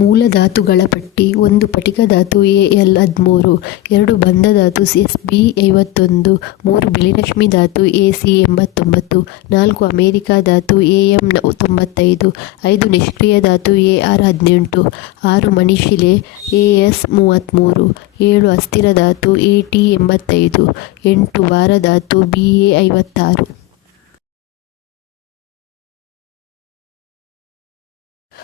ಮೂಲ ಧಾತುಗಳ ಪಟ್ಟಿ. 1 ಪಟಿಕ ಧಾತು Al 13, 2 ಬಂಧ ಧಾತು Sb 51, 3 ಬಿಳಿರಶ್ಮಿ ಧಾತು Ac 89, 4 ಅಮೆರಿಕ ಧಾತು Am 95, 5 ನಿಷ್ಕ್ರಿಯ ಧಾತು Ar 18, 6 ಮಣಿಶಿಲೆ As 33, 7 ಅಸ್ಥಿರ ಧಾತು At 85, 8 ಭಾರ ಧಾತು Ba 56.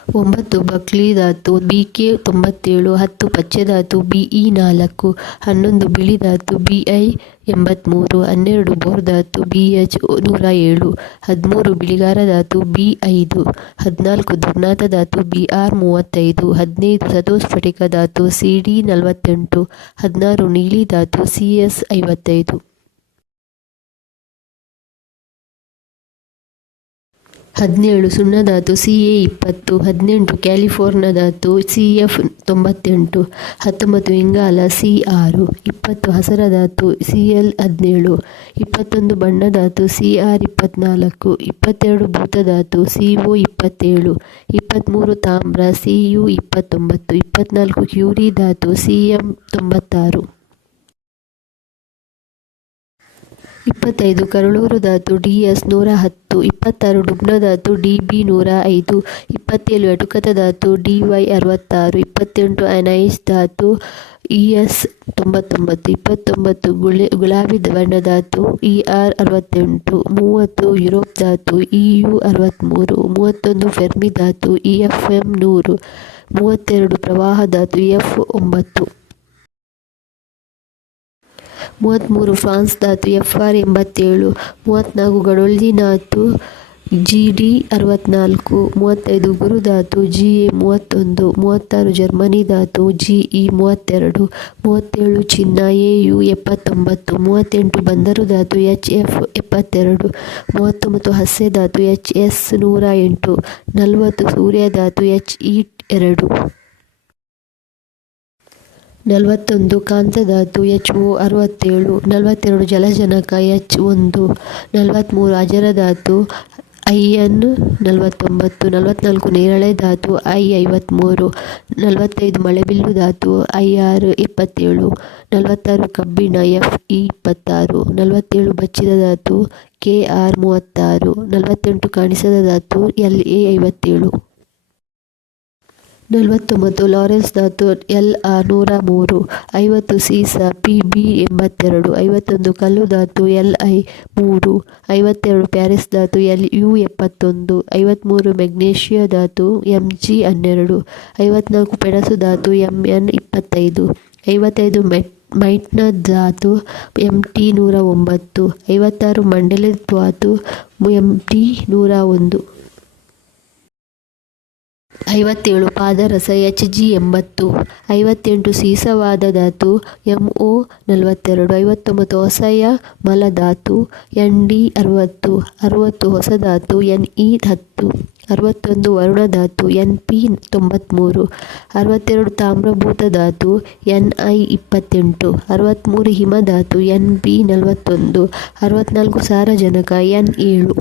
9 ಬಕ್ಲಿ ಧಾತು Bk 97, 10 ಪಚ್ಚೆ ಧಾತು Be 4, 11 ಬಿಳಿ ಧಾತು Bi 83, 12 ಬೋರ್ ಧಾತು Bh 107, 13 ಬಿಳಿಗಾರ ಧಾತು B5, 14 ದುರ್ನಾತ ಧಾತು Br 35, 15 ಸತೋಸ್ಫಟಿಕ ಧಾತು Cd 48, 16 ನೀಲಿ ಧಾತು Cs 55. 17 ಸುಣ್ಣ ಧಾತು Ca 20, 18 ಕ್ಯಾಲಿಫೋರ್ನ ಧಾತು Cf 98, 19 ಇಂಗಾಲ C6, 20 ಹಸರ ಧಾತು Cl 17, 21 ಬಣ್ಣ ಧಾತು Cr 24, 22 ಭೂತ ಧಾತು Co 27, 23 ತಾಮ್ರ Cu 29, 24 ಕ್ಯೂರಿ ಧಾತು Cm 96. 25 ಕರಳೂರು ಧಾತು Ds 110, 26 ಡುಬ್ನ ಧಾತು Db 105, 27 ಎಟುಕತ ಧಾತು Dy 66, 28 ಅನೈಸ್ ಧಾತು Es 99, 29 ಗುಲಾಬಿ ಬಣ್ಣ ಧಾತು Er 68, 30 ಯುರೋಪ್ ಧಾತು Eu 63, 31 ಫೆರ್ಮಿ ಧಾತು Fm 100, 32 ಪ್ರವಾಹ ಧಾತು F 9. 33 ಫ್ರಾನ್ಸ್ ಧಾತು Fr 87, 34 ಗಡೊಳ್ಳಿ ಧಾತು Gd 64, 35 ಗುರು ಧಾತು Ga 31, 36 ಜರ್ಮನಿ ಧಾತು Ge 32, 37 ಚಿನ್ನ Au 79, 38 ಬಂದರು ಧಾತು Hf 72, 39 ಹಸ್ಸೆ ಧಾತು Hs 108, 40 ಸೂರ್ಯ ಧಾತು He 2, 41 ಕಾಂತ ಧಾತು Ho 67, 42 ಜಲಜನಕ H1, 43 ಅಜರ ಧಾತು In 49, 44 ನೇರಳೆ ಧಾತು I 53, 45 ಮಳೆಬಿಲ್ಲು ಧಾತು Ir 27, 46 ಕಬ್ಬಿಣ Fe 26, 47 ಬಚ್ಚಿದ ಧಾತು Kr 36, 48 ಕಾಣಿಸದ ಧಾತು La 57. 49 ಲಾರೆನ್ಸ್ ಧಾತು Lr 103, 50 ಸೀಸ Pb 82, 51 ಕಲ್ಲು ಧಾತು Li 3, 52 ಪ್ಯಾರಿಸ್ ಧಾತು Lu 71, 53 ಮೆಗ್ನೇಷಿಯ ಧಾತು Mg 12, 54 ಪೆಣಸು ಧಾತು Mn 25, 55 ಮೈಟ್ನ ಧಾತು Mt 109, 56 ಮಂಡಲ ಧಾತು Mt 101. 57 ಪಾದರಸ Hg 80, 58 ಸೀಸವಾದ ಧಾತು Mo 42, 59 ಹೊಸಯ ಮಲ ಧಾತು Nd 60, 60 ಹೊಸ ಧಾತು Ne 10, 61 ವರುಣ ಧಾತು Np 93, 62 ತಾಮ್ರಭೂತ ಧಾತು Ni 28, 63 ಹಿಮ ಧಾತು Nb 41, 64 ಸಾರಜನಕ N7.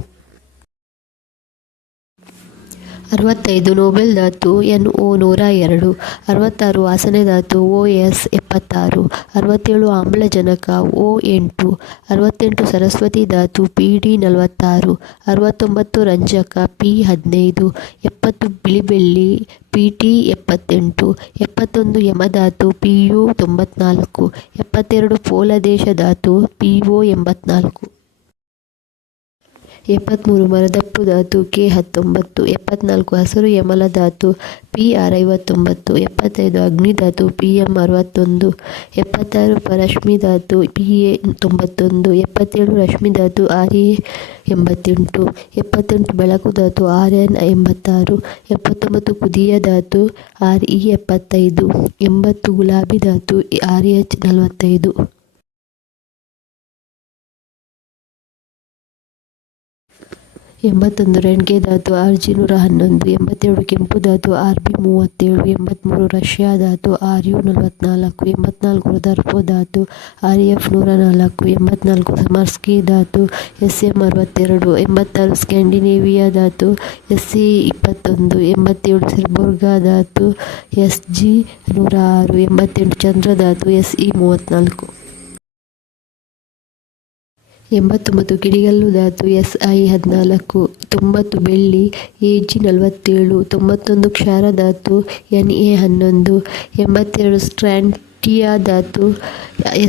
65 ನೋಬೆಲ್ ಧಾತು NO 102, 66 ವಾಸನೆ ಧಾತು OS 76, 67 ಆಮ್ಲಜನಕ O8, 68 ಸರಸ್ವತಿ ಧಾತು PD 46, 69 ರಂಜಕ P15, 70 ಬಿಳಿಬೆಳ್ಳಿ PT 78, 71 ಯಮಧಾತು Pu 94, 72 ಪೋಲದೇಶ ಧಾತು PO 84. 73 ಮರದಪ್ಪು ಧಾತು K19, 74 ಹಸಿರು ಯಮಲ ಧಾತು Pr 59, 75 ಅಗ್ನಿ ಧಾತು Pm 61, 76 ಪರಶ್ಮಿ ಧಾತು Pa 91, 77 ರಶ್ಮಿ ಧಾತು Ra 88, 78 ಬೆಳಕು ಧಾತು Rn 86, 79 ಕುದಿಯ ಧಾತು Re 75, 80 ಗುಲಾಬಿ ಧಾತು Rh 45. 81 ರೆಂಗೆ ಧಾತು Rg111, 82 ಕೆಂಪು ಧಾತು Rb37, 83 ರಷ್ಯಾ ಧಾತು Ru44, 84 ರುದರ್ಫೋ ಧಾತು Rf104, 84 ಸಮರ್ಸ್ಕಿ ಧಾತು Sm62, 86 ಸ್ಕ್ಯಾಂಡಿನೇವಿಯಾ ಧಾತು Se21, 87 ಸಿರ್ಬೋರ್ಗಾ ಧಾತು Sg106, 88 ಚಂದ್ರ ಧಾತು Se34. 89 ಕಿಡಿಗಲ್ಲು ಧಾತು Si14, 90 ಬೆಳ್ಳಿ Ag47, 91 ಕ್ಷಾರ ಧಾತು Na11, 82 ಸ್ಟ್ರಾಂಟಿಯಾ ಧಾತು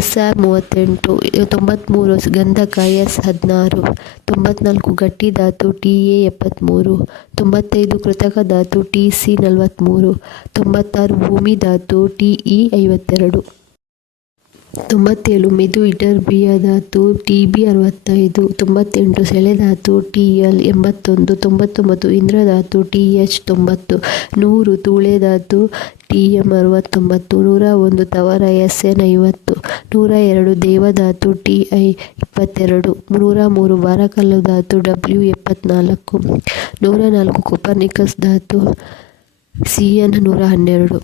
Sr38, 93 ಗಂಧಕ S16, 94 ಗಟ್ಟಿ ಧಾತು Ta73, 95 ಕೃತಕ ಧಾತು Tc43, 96 ಭೂಮಿ ಧಾತು Te52, 97 ಮೆದು ಇಟರ್ಬಿಯ ಧಾತು Tb65, 98 ಸೆಳೆ ಧಾತು Tl81, 99 ಇಂದ್ರ ಧಾತು Th90, 100 ತೂಳೆ ಧಾತು Tm69, 101 ತವರ Sn50, 102 ದೇವಧಾತು Ti22, 103 ಬಾರಕಲ್ಲು ಧಾತು W74, 104 ಕೊಪರ್ನಿಕಸ್ ಧಾತು Cn112,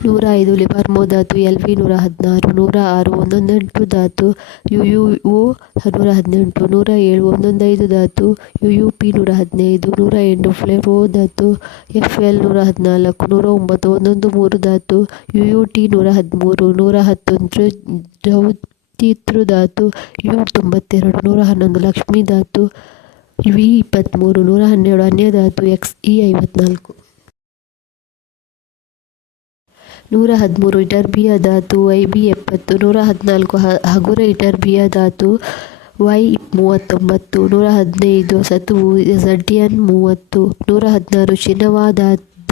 105 ಲಿವರ್ಮೋ ಧಾತು Lv116, 106 118 ಧಾತು UuO118, 107 ಧಾತು UuP115, 108 ಫ್ಲೆರೋ ಧಾತು Fl114, 109 13 ಧಾತು UuT113, 110 ದ್ರೌತಿತೃ ಧಾತು U92, 111 ಲಕ್ಷ್ಮಿ ಧಾತು V23, 112 ಅನ್ಯ ಧಾತು Xe54, 113 ಇಟರ್ಬಿಯ ಧಾತು Ib70, 114 ಹಗುರ ಇಟರ್ಬಿಯ ಧಾತು Y39, 115 ಸತುವು Zn30, 116 ಚಿನ್ನವ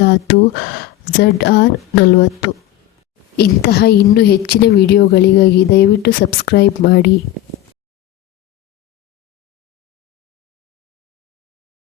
ಧಾತು Zr40. ಇಂತಹ ಇನ್ನೂ ಹೆಚ್ಚಿನ ವಿಡಿಯೋಗಳಿಗಾಗಿ ದಯವಿಟ್ಟು ಸಬ್ಸ್ಕ್ರೈಬ್ ಮಾಡಿ.